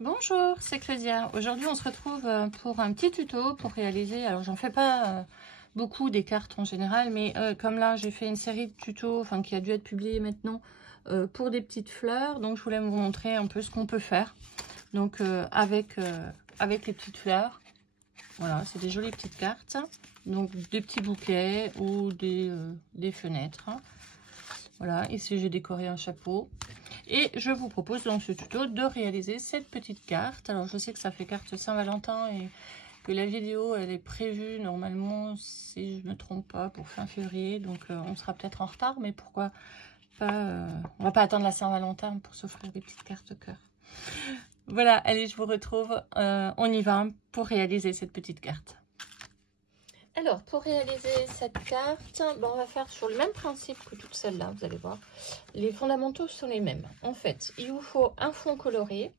Bonjour, c'est Clésia. Aujourd'hui, on se retrouve pour un petit tuto pour réaliser. Alors, j'en fais pas beaucoup des cartes en général, mais comme là, j'ai fait une série de tutos, enfin qui a dû être publiée maintenant pour des petites fleurs. Donc, je voulais vous montrer un peu ce qu'on peut faire. Donc, avec les petites fleurs. Voilà, c'est des jolies petites cartes. Donc, des petits bouquets ou des fenêtres. Voilà, ici, j'ai décoré un chapeau. Et je vous propose dans ce tuto de réaliser cette petite carte. Alors je sais que ça fait carte Saint-Valentin et que la vidéo elle est prévue normalement, si je ne me trompe pas, pour fin février. Donc on sera peut-être en retard, mais pourquoi pas, on va pas attendre la Saint-Valentin pour s'offrir des petites cartes cœur. Voilà, allez, je vous retrouve, on y va pour réaliser cette petite carte. Alors, pour réaliser cette carte, on va faire sur le même principe que toutes celles-là, vous allez voir. Les fondamentaux sont les mêmes. En fait, il vous faut un fond coloré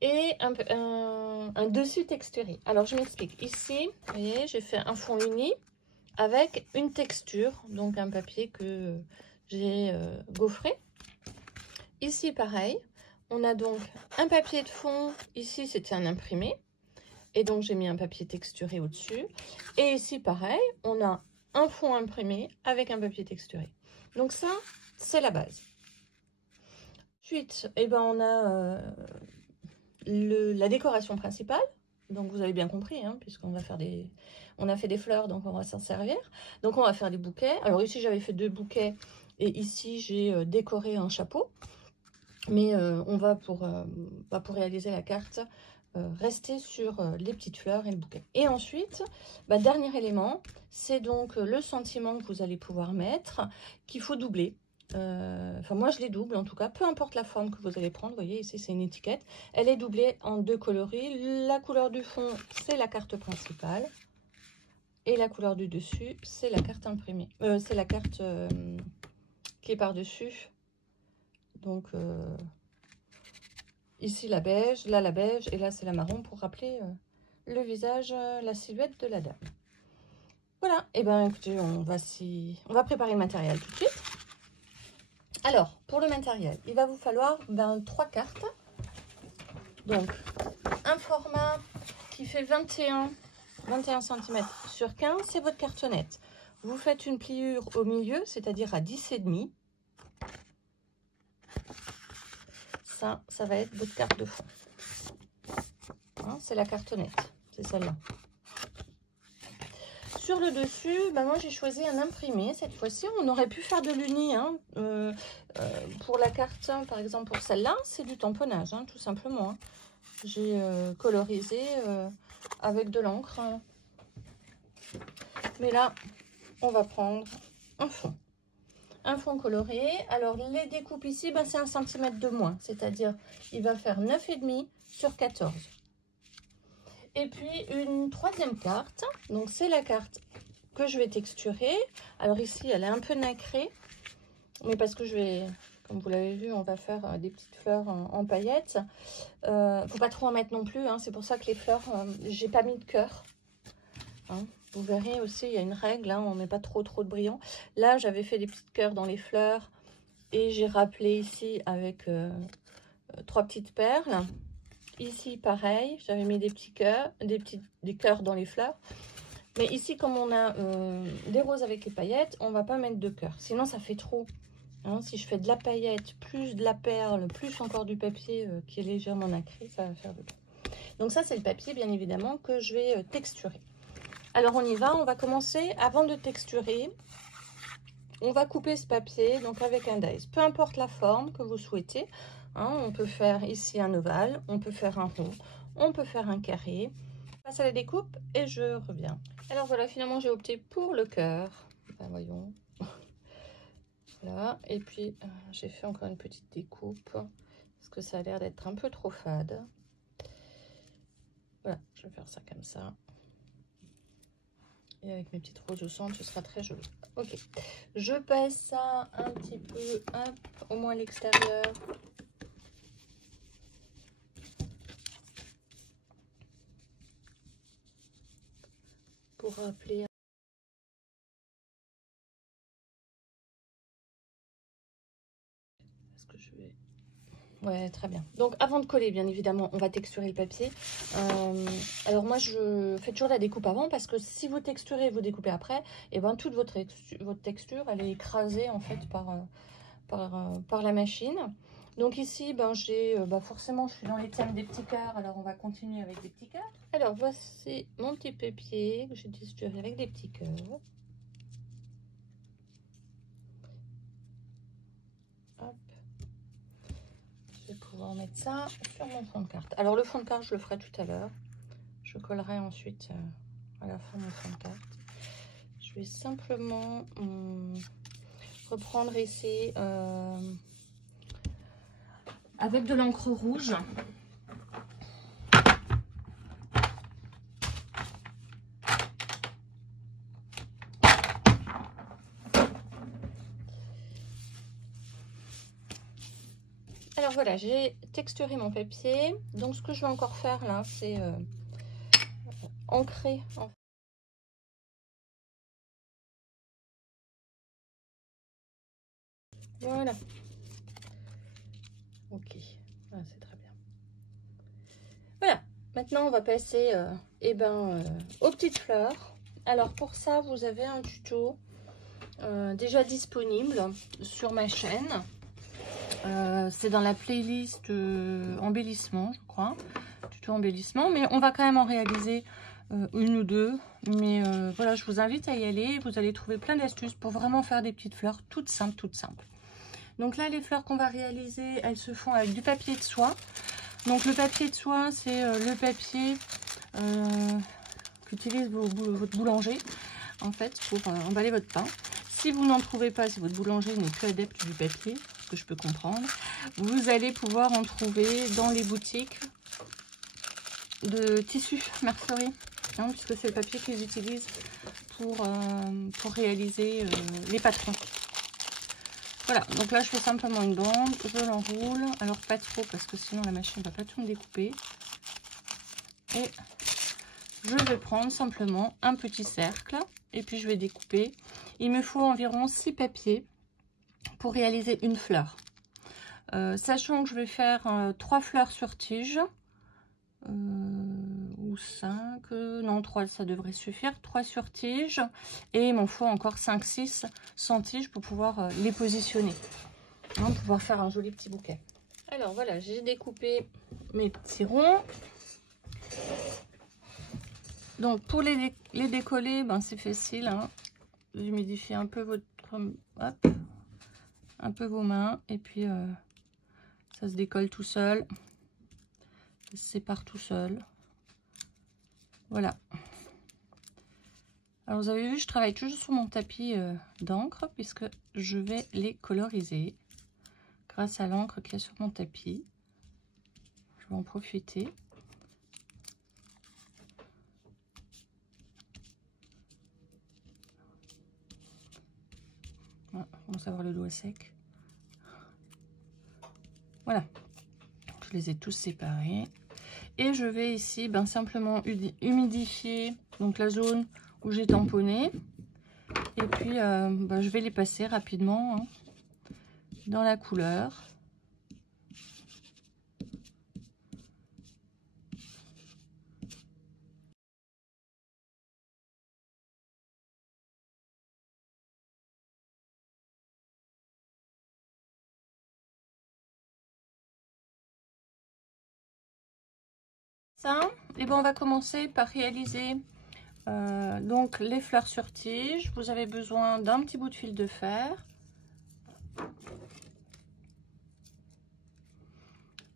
et un dessus texturé. Alors, je m'explique. Ici, vous voyez, j'ai fait un fond uni avec une texture, donc un papier que j'ai gaufré. Ici, pareil, on a donc un papier de fond. Ici, c'était un imprimé. Et donc, j'ai mis un papier texturé au-dessus. Et ici, pareil, on a un fond imprimé avec un papier texturé. Donc ça, c'est la base. Ensuite, on a la décoration principale. Donc, vous avez bien compris, hein, puisqu'on va faire on a fait des fleurs, donc on va s'en servir. Donc, on va faire des bouquets. Alors ici, j'avais fait 2 bouquets. Et ici, j'ai décoré un chapeau. Mais on va pour réaliser la carte rester sur les petites fleurs et le bouquet. Et ensuite, dernier élément, c'est donc le sentiment que vous allez pouvoir mettre, qu'il faut doubler. Enfin, moi, je les double en tout cas, peu importe la forme que vous allez prendre. Vous voyez, ici, c'est une étiquette. Elle est doublée en 2 coloris. La couleur du fond, c'est la carte principale. Et la couleur du dessus, c'est la carte imprimée. C'est la carte qui est par-dessus. Donc, ici la beige, là la beige, et là c'est la marron pour rappeler le visage, la silhouette de la dame. Voilà, et écoutez, on va préparer le matériel tout de suite. Alors, pour le matériel, il va vous falloir 3 cartes. Donc, un format qui fait 21 cm sur 15, c'est votre cartonnette. Vous faites une pliure au milieu, c'est-à-dire à 10,5. Ça va être votre carte de fond. Hein, c'est la cartonnette, c'est celle-là. Sur le dessus, moi j'ai choisi un imprimé. Cette fois-ci, on aurait pu faire de l'uni. Hein. Pour la carte, par exemple, pour celle-là, c'est du tamponnage, hein, tout simplement. Hein. J'ai colorisé avec de l'encre. Hein. Mais là, on va prendre un fond. Un fond coloré. Alors, les découpes ici, c'est 1 cm de moins. C'est-à-dire, il va faire 9,5 sur 14. Et puis, une troisième carte. Donc, c'est la carte que je vais texturer. Alors ici, elle est un peu nacrée. Mais parce que je vais, comme vous l'avez vu, on va faire des petites fleurs en paillettes. Faut pas trop en mettre non plus. Hein. C'est pour ça que les fleurs, j'ai pas mis de cœur. Hein. Vous verrez aussi, il y a une règle. Hein, on met pas trop de brillant. Là, j'avais fait des petites cœurs dans les fleurs. Et j'ai rappelé ici avec 3 petites perles. Ici, pareil, j'avais mis des petits cœurs, des cœurs dans les fleurs. Mais ici, comme on a des roses avec les paillettes, on va pas mettre de cœur. Sinon, ça fait trop. Hein, si je fais de la paillette, plus de la perle, plus encore du papier qui est légèrement nacré, ça va faire de trop. Donc ça, c'est le papier, bien évidemment, que je vais texturer. Alors, on y va. On va commencer. Avant de texturer, on va couper ce papier donc avec un dies. Peu importe la forme que vous souhaitez. Hein, on peut faire ici un ovale, on peut faire un rond, on peut faire un carré. Je passe à la découpe et je reviens. Alors voilà, finalement j'ai opté pour le cœur. Voyons. Voilà, et puis j'ai fait encore une petite découpe parce que ça a l'air d'être un peu trop fade. Voilà, je vais faire ça comme ça. Et avec mes petites roses au centre, ce sera très joli. Ok, je passe ça un petit peu, hop, au moins à l'extérieur. Pour rappeler. Est-ce que je vais... Ouais, très bien. Donc, avant de coller, bien évidemment, on va texturer le papier. Alors, moi, je fais toujours la découpe avant parce que si vous texturez et vous découpez après, et ben, toute votre texture, elle est écrasée, en fait, par la machine. Donc, ici, ben, j'ai forcément, je suis dans les thèmes des petits cœurs. Alors, on va continuer avec des petits cœurs. Alors, voici mon petit papier que j'ai texturé avec des petits cœurs. Hop. Je vais pouvoir mettre ça sur mon fond de carte. Alors, le fond de carte, je le ferai tout à l'heure. Je collerai ensuite à la fin mon fond de carte. Je vais simplement reprendre ici avec de l'encre rouge. Alors voilà, j'ai texturé mon papier. Donc ce que je vais encore faire là, c'est ancrer. Voilà. Ok, ah, c'est très bien. Voilà, maintenant on va passer aux petites fleurs. Alors pour ça, vous avez un tuto déjà disponible sur ma chaîne. C'est dans la playlist embellissement, je crois. Tuto embellissement, mais on va quand même en réaliser une ou deux. Mais voilà, je vous invite à y aller. Vous allez trouver plein d'astuces pour vraiment faire des petites fleurs toutes simples, toutes simples. Donc là, les fleurs qu'on va réaliser, elles se font avec du papier de soie. Donc le papier de soie, c'est le papier qu'utilise votre boulanger, en fait, pour emballer votre pain. Si vous n'en trouvez pas, si votre boulanger n'est plus adepte du papier, ce que je peux comprendre, vous allez pouvoir en trouver dans les boutiques de tissus Mercerie, hein, puisque c'est le papier qu'ils utilisent pour réaliser les patrons. Voilà, donc là je fais simplement une bande, je l'enroule, alors pas trop parce que sinon la machine ne va pas tout me découper. Et je vais prendre simplement un petit cercle et puis je vais découper. Il me faut environ 6 papiers pour réaliser une fleur. Sachant que je vais faire 3 fleurs sur tige, ou 5, non 3 ça devrait suffire, 3 sur tige, et il m'en faut encore 5-6 sans tige pour pouvoir les positionner, hein, pour pouvoir faire un joli petit bouquet. Alors voilà, j'ai découpé mes petits ronds. Donc pour les décoller, ben, c'est facile, hein. Vous humidifiez un peu un peu vos mains et puis ça se décolle tout seul, ça se sépare tout seul. Voilà. Alors vous avez vu, je travaille toujours sur mon tapis d'encre puisque je vais les coloriser grâce à l'encre qu'il y a sur mon tapis. Je vais en profiter. Voilà, on commence à avoir le doigt sec. Voilà, je les ai tous séparés. Et je vais ici simplement humidifier donc la zone où j'ai tamponné. Et puis je vais les passer rapidement, hein, dans la couleur. Et ben on va commencer par réaliser donc les fleurs sur tige. Vous avez besoin d'un petit bout de fil de fer.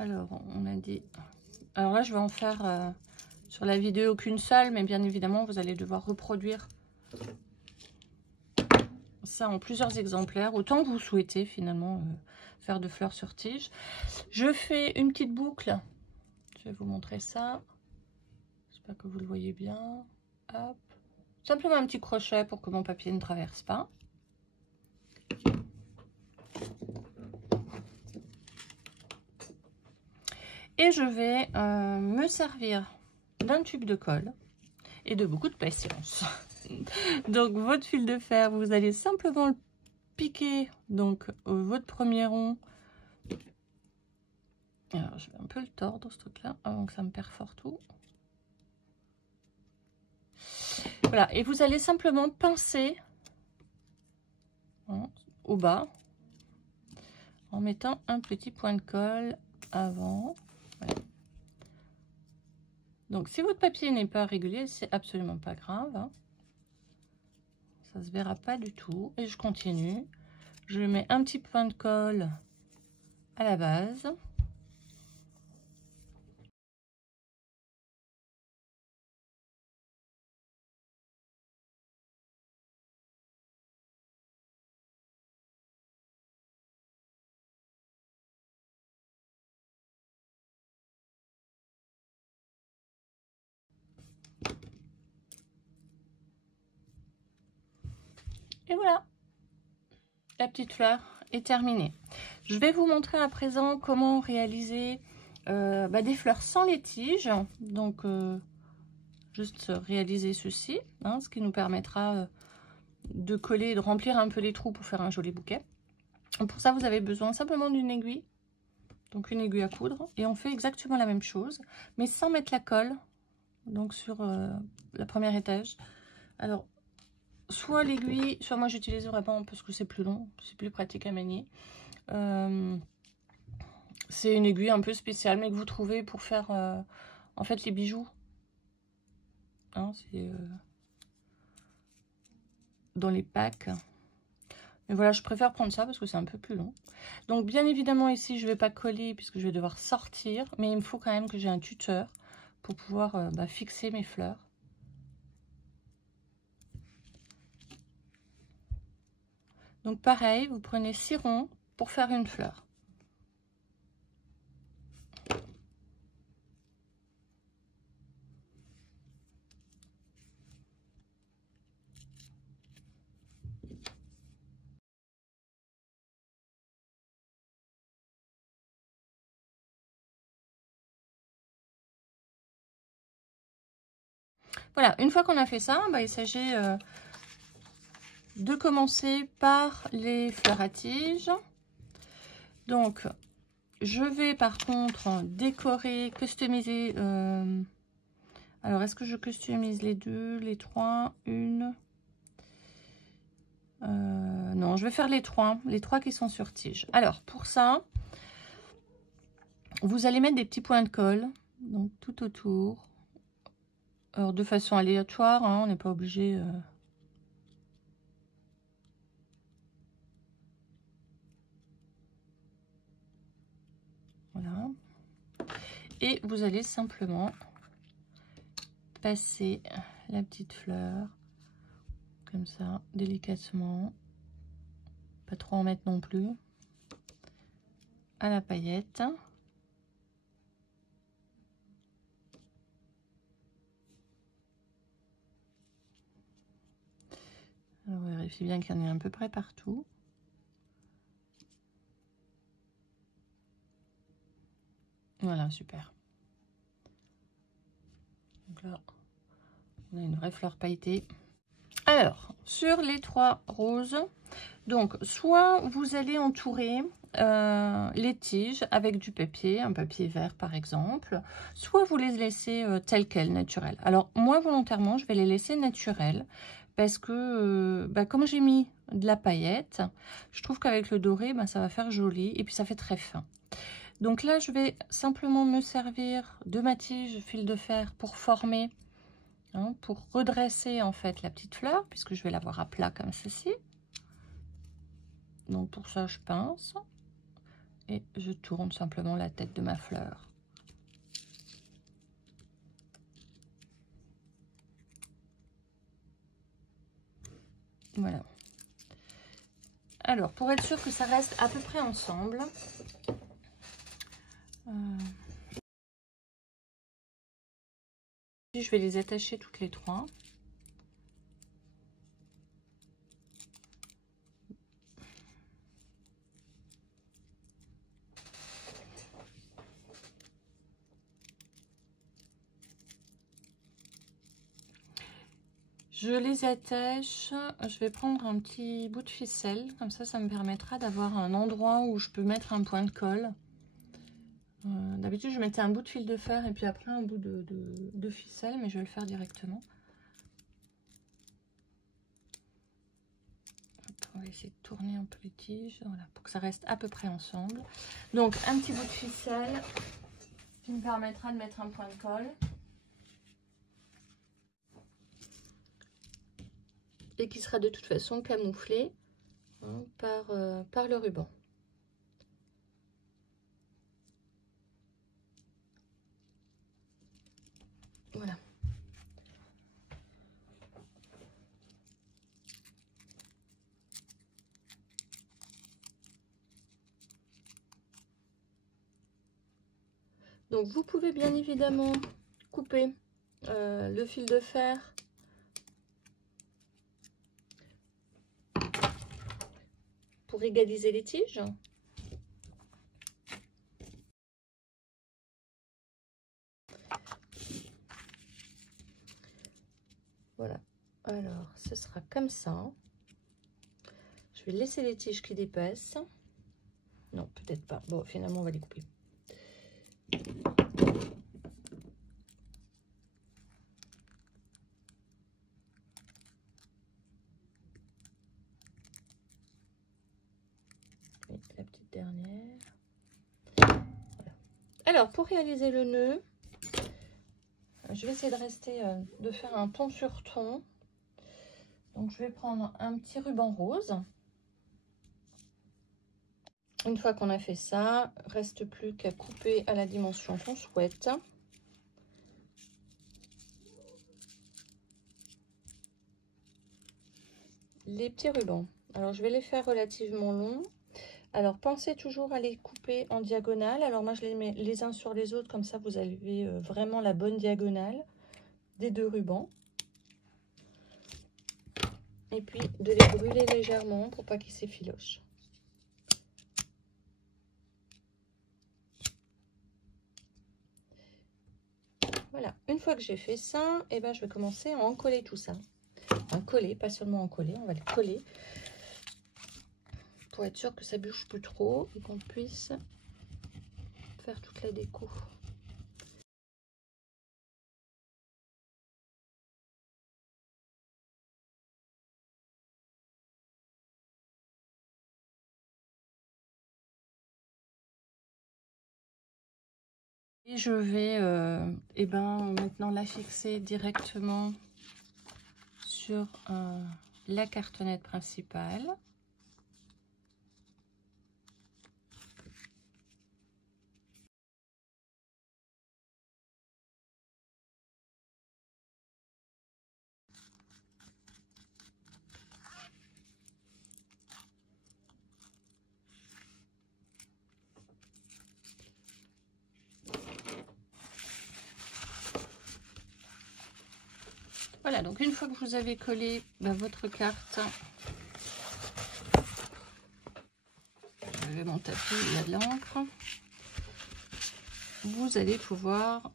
Alors on a dit, alors là je vais en faire sur la vidéo qu'une seule, mais bien évidemment vous allez devoir reproduire ça en plusieurs exemplaires, autant que vous souhaitez finalement faire de fleurs sur tige. Je fais une petite boucle. Je vais vous montrer ça. J'espère que vous le voyez bien. Hop. Simplement un petit crochet pour que mon papier ne traverse pas. Et je vais me servir d'un tube de colle et de beaucoup de patience. Donc votre fil de fer, vous allez simplement le piquer donc votre premier rond Alors, je vais un peu le tordre, ce truc-là, avant que ça me perfore tout. Voilà, et vous allez simplement pincer hein, au bas, en mettant un petit point de colle avant. Voilà. Donc, si votre papier n'est pas régulier, c'est absolument pas grave. Hein. Ça se verra pas du tout. Et je continue. Je mets un petit point de colle à la base. Et voilà, la petite fleur est terminée. Je vais vous montrer à présent comment réaliser des fleurs sans les tiges. Donc, juste réaliser ceci, hein, ce qui nous permettra de coller et de remplir un peu les trous pour faire un joli bouquet. Pour ça, vous avez besoin simplement d'une aiguille, donc une aiguille à coudre. Et on fait exactement la même chose, mais sans mettre la colle, donc sur le premier étage. Alors, soit l'aiguille, soit moi j'utilise le ruban parce que c'est plus long, c'est plus pratique à manier. C'est une aiguille un peu spéciale, mais que vous trouvez pour faire en fait les bijoux. Hein, c'est dans les packs. Mais voilà, je préfère prendre ça parce que c'est un peu plus long. Donc bien évidemment ici je ne vais pas coller puisque je vais devoir sortir, mais il me faut quand même que j'ai un tuteur pour pouvoir fixer mes fleurs. Donc pareil, vous prenez 6 ronds pour faire une fleur. Voilà, une fois qu'on a fait ça, il s'agit de commencer par les fleurs à tiges. Donc, je vais par contre décorer, customiser. Alors, est-ce que je customise les 2, les 3, une non, je vais faire les 3 qui sont sur tige. Alors, pour ça, vous allez mettre des petits points de colle, donc tout autour. Alors, de façon aléatoire, hein, on n'est pas obligé... Voilà. Et vous allez simplement passer la petite fleur, comme ça, délicatement. Pas trop en mettre non plus. À la paillette. Alors, vérifie bien qu'il y en ait à peu près partout. Voilà, super. Donc là, on a une vraie fleur pailletée. Alors, sur les 3 roses, donc soit vous allez entourer les tiges avec du papier, un papier vert par exemple, soit vous les laissez telles quelles, naturelles. Alors moi volontairement, je vais les laisser naturelles parce que comme j'ai mis de la paillette, je trouve qu'avec le doré, ça va faire joli et puis ça fait très fin. Donc là, je vais simplement me servir de ma tige fil de fer pour former, hein, pour redresser en fait la petite fleur, puisque je vais l'avoir à plat comme ceci. Donc pour ça, je pince et je tourne simplement la tête de ma fleur. Voilà. Alors, pour être sûr que ça reste à peu près ensemble, je vais les attacher toutes les 3. Je les attache, je vais prendre un petit bout de ficelle, comme ça, ça me permettra d'avoir un endroit où je peux mettre un point de colle. D'habitude, je mettais un bout de fil de fer et puis après un bout de ficelle, mais je vais le faire directement. On va essayer de tourner un peu les tiges, voilà, pour que ça reste à peu près ensemble. Donc, un petit bout de ficelle qui me permettra de mettre un point de colle. Et qui sera de toute façon camouflé hein, par le ruban. Voilà. Donc vous pouvez bien évidemment couper le fil de fer pour égaliser les tiges. Voilà, alors ce sera comme ça. Je vais laisser les tiges qui dépassent. Non, peut-être pas. Bon, finalement, on va les couper. Et la petite dernière. Voilà. Alors, pour réaliser le nœud, je vais essayer de faire un ton sur ton. Donc, je vais prendre un petit ruban rose. Une fois qu'on a fait ça, reste plus qu'à couper à la dimension qu'on souhaite. Les petits rubans. Alors, je vais les faire relativement longs. Alors, pensez toujours à les couper en diagonale. Alors, moi, je les mets les uns sur les autres. Comme ça, vous avez vraiment la bonne diagonale des deux rubans. Et puis, de les brûler légèrement pour pas qu'ils s'effilochent. Voilà. Une fois que j'ai fait ça, eh ben, je vais commencer à en coller tout ça. Enfin, coller, pas seulement en coller. On va le coller. Pour être sûr que ça bouge plus trop et qu'on puisse faire toute la déco. Et je vais maintenant la fixer directement sur la cartonnette principale. Voilà, donc une fois que vous avez collé votre carte, je vais mon tapis, il y a de l'encre, vous allez pouvoir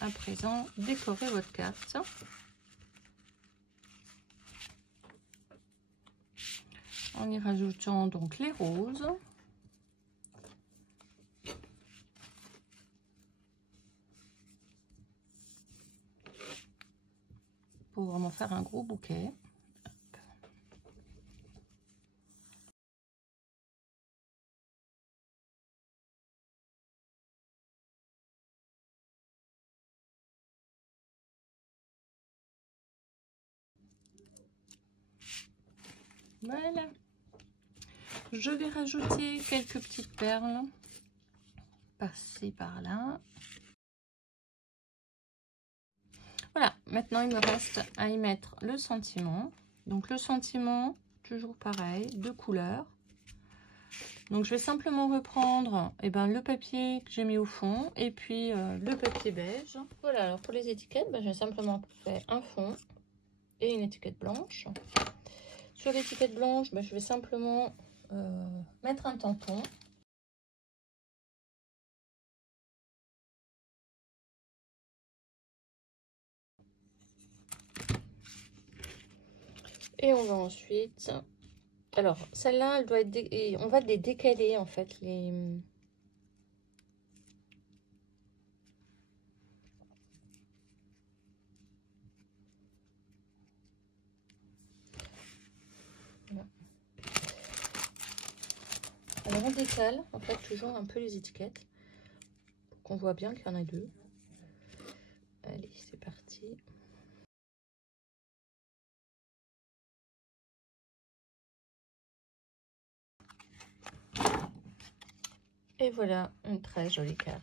à présent décorer votre carte. En y rajoutant donc les roses. Pour vraiment faire un gros bouquet. Voilà. Je vais rajouter quelques petites perles par-ci, par-là. Voilà, maintenant il me reste à y mettre le sentiment. Donc le sentiment, toujours pareil, deux couleurs. Donc je vais simplement reprendre le papier que j'ai mis au fond et puis le papier beige. Voilà, alors pour les étiquettes, j'ai simplement fait un fond et une étiquette blanche. Sur l'étiquette blanche, je vais simplement mettre un tampon. Et on va ensuite... Alors, celle-là, elle doit être... On va les décaler, en fait, Alors on décale en fait toujours un peu les étiquettes pour qu'on voit bien qu'il y en a deux. Allez, c'est parti. Et voilà une très jolie carte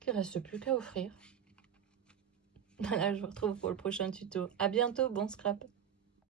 qui reste plus qu'à offrir. Voilà, je vous retrouve pour le prochain tuto. À bientôt, bon scrap!